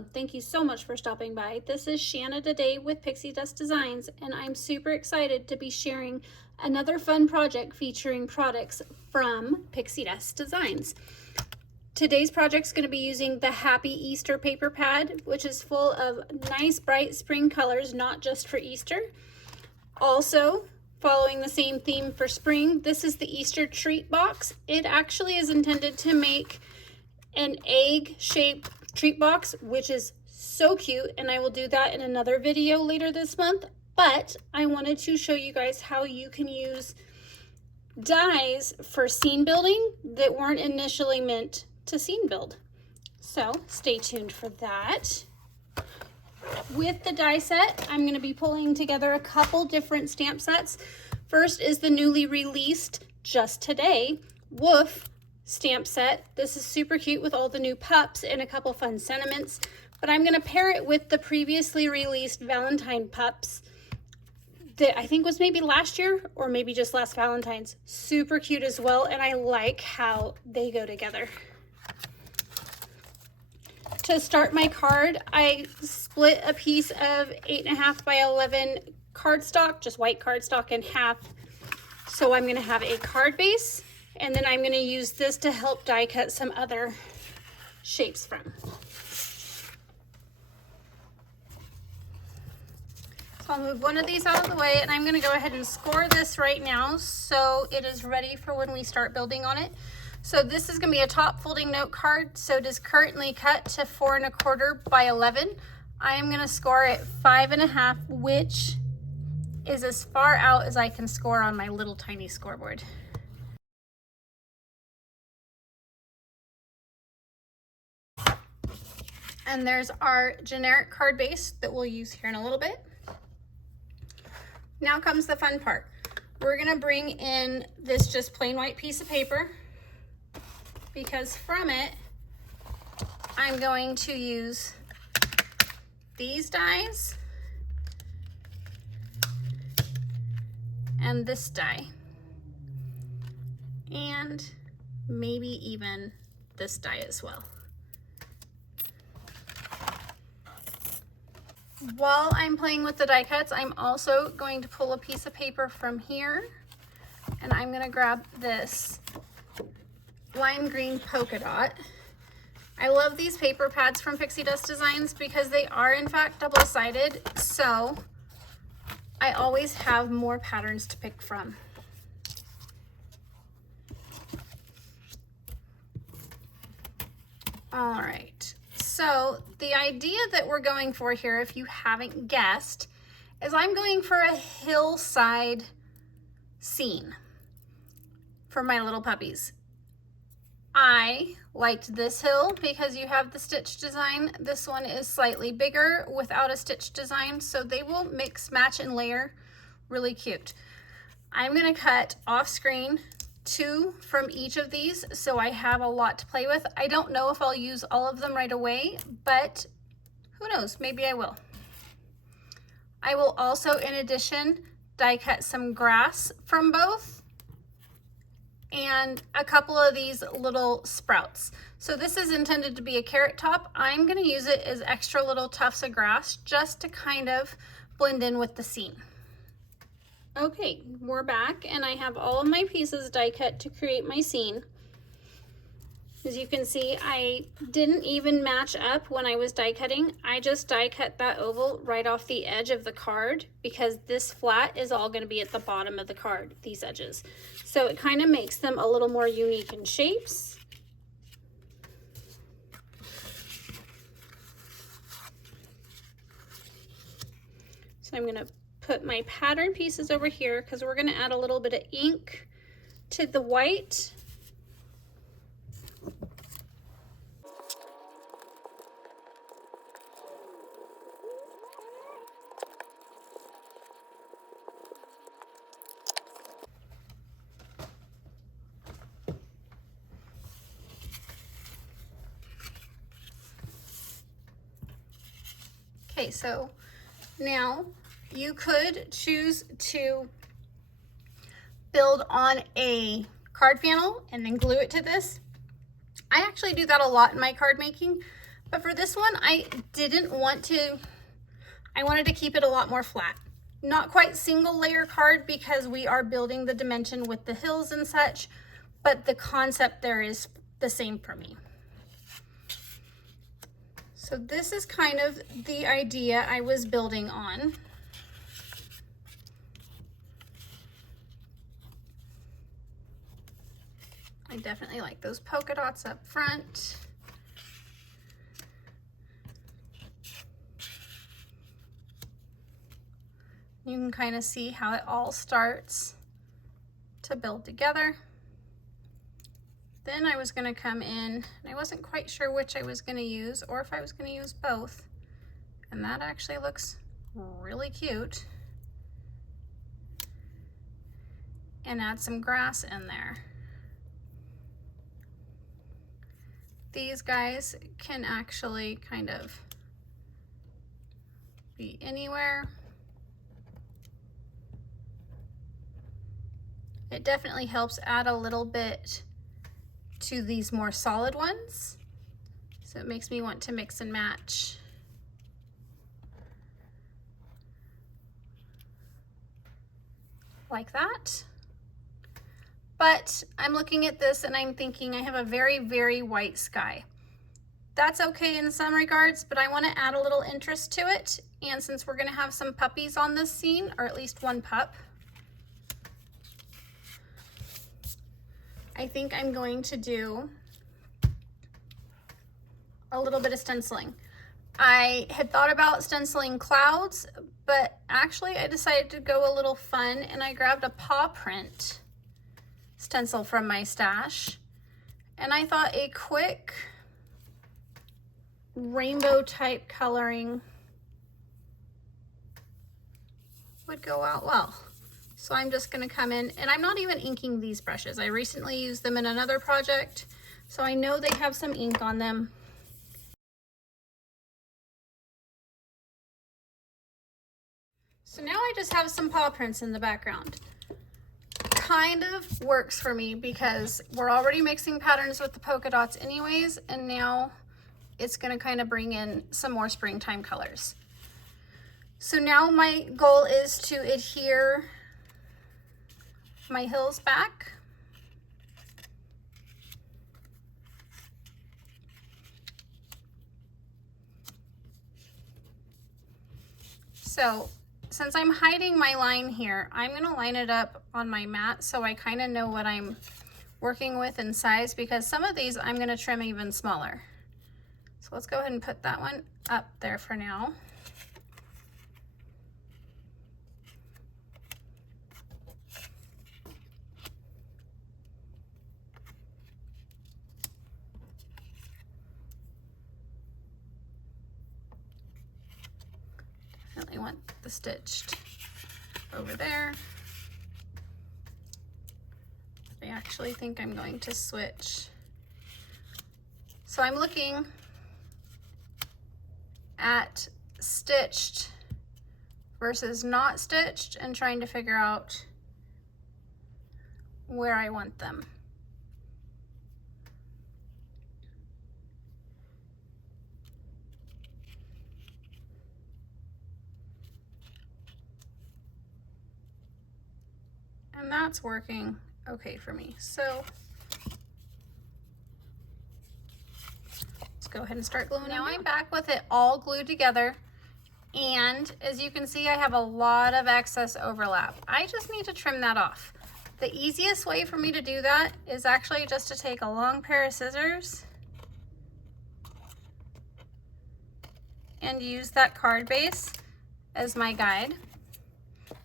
Welcome. Thank you so much for stopping by. This is Shanna today with Pixie Dust Designs, and I'm super excited to be sharing another fun project featuring products from Pixie Dust Designs. Today's project is going to be using the Happy Easter paper pad, which is full of nice bright spring colors, not just for Easter. Also, following the same theme for spring, this is the Easter treat box. It actually is intended to make an egg-shaped treat box, which is so cute, and I will do that in another video later this month. But I wanted to show you guys how you can use dies for scene building that weren't initially meant to scene build. So stay tuned for that. With the die set, I'm going to be pulling together a couple different stamp sets. First is the newly released just today Woof Stamp set. This is super cute with all the new pups and a couple fun sentiments, but I'm going to pair it with the previously released Valentine pups that I think was maybe last year or maybe just last Valentine's. Super cute as well, and I like how they go together. To start my card, I split a piece of 8.5 by 11 cardstock, just white cardstock, in half. So I'm going to have a card base, and then I'm going to use this to help die cut some other shapes from. So I'll move one of these out of the way, and I'm going to go ahead and score this right now so it is ready for when we start building on it. So this is going to be a top folding note card. So it is currently cut to 4 1/4 by 11. I am going to score it 5 1/2, which is as far out as I can score on my little tiny scoreboard. And there's our generic card base that we'll use here in a little bit. Now comes the fun part. We're gonna bring in this just plain white piece of paper, because from it, I'm going to use these dies and this die, and maybe even this die as well. While I'm playing with the die cuts, I'm also going to pull a piece of paper from here, and I'm going to grab this lime green polka dot. I love these paper pads from Pixie Dust Designs because they are in fact double-sided, so I always have more patterns to pick from. All right. So the idea that we're going for here, if you haven't guessed, is I'm going for a hillside scene for my little puppies. I liked this hill because you have the stitch design. This one is slightly bigger without a stitch design, so they will mix, match, and layer really cute. I'm going to cut off screen 2 from each of these, so I have a lot to play with. I don't know if I'll use all of them right away, but who knows, maybe I will. I will also, in addition, die cut some grass from both and a couple of these little sprouts. So this is intended to be a carrot top. I'm going to use it as extra little tufts of grass just to kind of blend in with the scene. Okay, we're back, and I have all of my pieces die cut to create my scene. As you can see, I didn't even match up when I was die cutting. I just die cut that oval right off the edge of the card because this flat is all going to be at the bottom of the card, these edges. So it kind of makes them a little more unique in shapes. So I'm going to put my pattern pieces over here because we're going to add a little bit of ink to the white. Okay, so now you could choose to build on a card panel and then glue it to this. I actually do that a lot in my card making, But for this one, I wanted to keep it a lot more flat. Not quite single layer card because we are building the dimension with the hills and such, but the concept there is the same for me. So this is kind of the idea I was building on. I definitely like those polka dots up front. You can kind of see how it all starts to build together. Then I was going to come in, and I wasn't quite sure which I was going to use or if I was going to use both. And that actually looks really cute. And add some grass in there. These guys can actually kind of be anywhere. It definitely helps add a little bit to these more solid ones. So it makes me want to mix and match. Like that. But I'm looking at this and I'm thinking I have a very, very white sky. That's okay in some regards, but I want to add a little interest to it. And since we're going to have some puppies on this scene, or at least one pup, I think I'm going to do a little bit of stenciling. I had thought about stenciling clouds, but actually I decided to go a little fun and I grabbed a paw print stencil from my stash. And I thought a quick rainbow type coloring would go out well. So I'm just going to come in, and I'm not even inking these brushes. I recently used them in another project, so I know they have some ink on them. So now I just have some paw prints in the background. Kind of works for me because we're already mixing patterns with the polka dots anyways, and now it's going to kind of bring in some more springtime colors. So now my goal is to adhere my hills back. So since I'm hiding my line here, I'm going to line it up on my mat so I kind of know what I'm working with in size, because some of these I'm going to trim even smaller. So let's go ahead and put that one up there for now. Definitely want the stitched over there. I actually think I'm going to switch. So I'm looking at stitched versus not stitched and trying to figure out where I want them. And that's working okay for me. So let's go ahead and start gluing. Now I'm back with it all glued together. And as you can see, I have a lot of excess overlap. I just need to trim that off. The easiest way for me to do that is actually just to take a long pair of scissors and use that card base as my guide.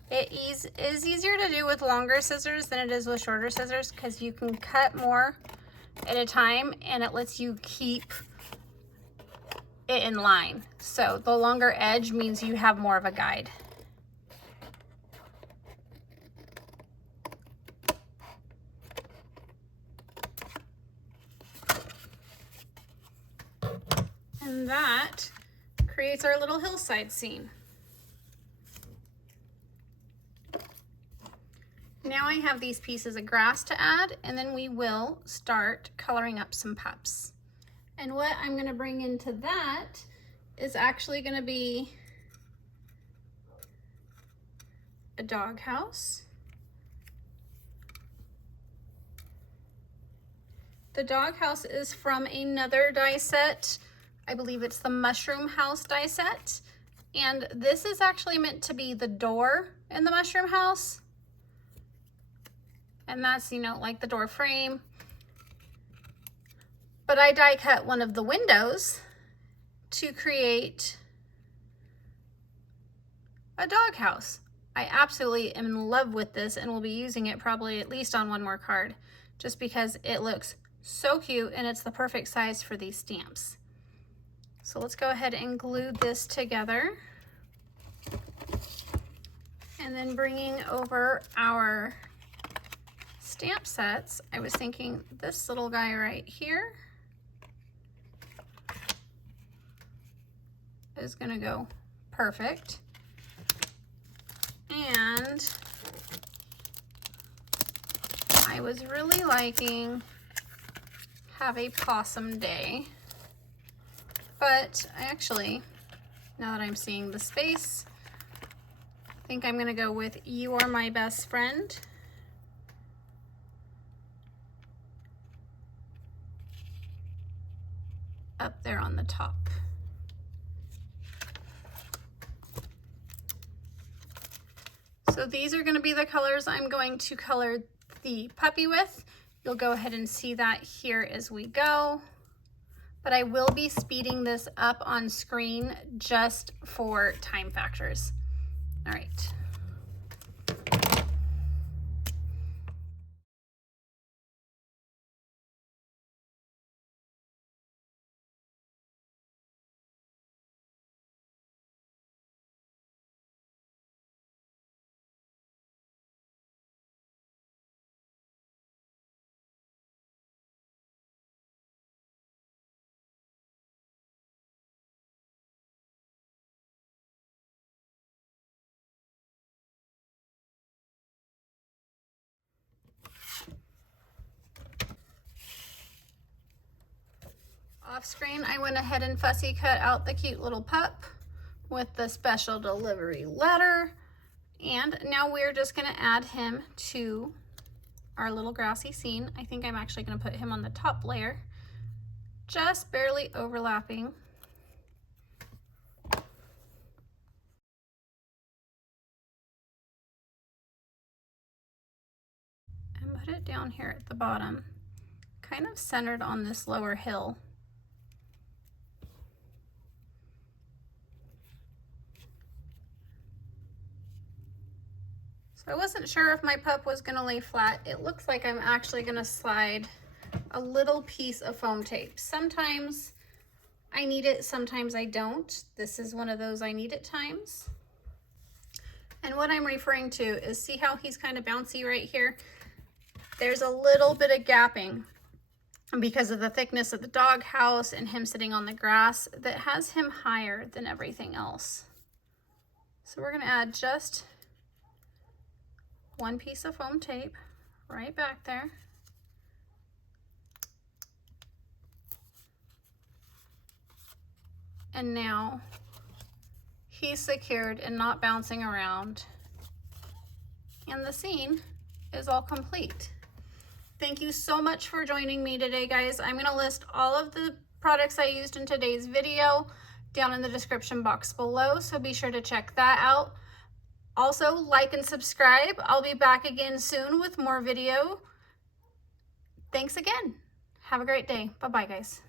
It is easier to do with longer scissors than it is with shorter scissors because you can cut more at a time and it lets you keep it in line. So the longer edge means you have more of a guide. And that creates our little hillside scene. Now I have these pieces of grass to add, and then we will start coloring up some pups. And what I'm going to bring into that is actually going to be a doghouse. The doghouse is from another die set. I believe it's the Mushroom House die set. And this is actually meant to be the door in the Mushroom House. And that's, you know, like the door frame. But I die cut one of the windows to create a doghouse. I absolutely am in love with this and will be using it probably at least on one more card, just because it looks so cute and it's the perfect size for these stamps. So let's go ahead and glue this together. And then bringing over our stamp sets, I was thinking this little guy right here is gonna go perfect. And I was really liking Have a Possum Day, but I actually, now that I'm seeing the space, I think I'm gonna go with You Are My Best Friend. Up there on the top. So these are going to be the colors I'm going to color the puppy with. You'll go ahead and see that here as we go. But I will be speeding this up on screen just for time factors. All right. Off screen, I went ahead and fussy cut out the cute little pup with the special delivery letter. And now we're just going to add him to our little grassy scene. I think I'm actually going to put him on the top layer, just barely overlapping. And put it down here at the bottom, kind of centered on this lower hill. So I wasn't sure if my pup was going to lay flat. It looks like I'm actually going to slide a little piece of foam tape. Sometimes I need it, sometimes I don't. This is one of those I need at times. And what I'm referring to is, see how he's kind of bouncy right here? There's a little bit of gapping because of the thickness of the dog house and him sitting on the grass that has him higher than everything else. So we're going to add just one piece of foam tape right back there. And now he's secured and not bouncing around. And the scene is all complete. Thank you so much for joining me today, guys. I'm going to list all of the products I used in today's video down in the description box below, so be sure to check that out. Also, like and subscribe. I'll be back again soon with more video. Thanks again. Have a great day. Bye-bye, guys.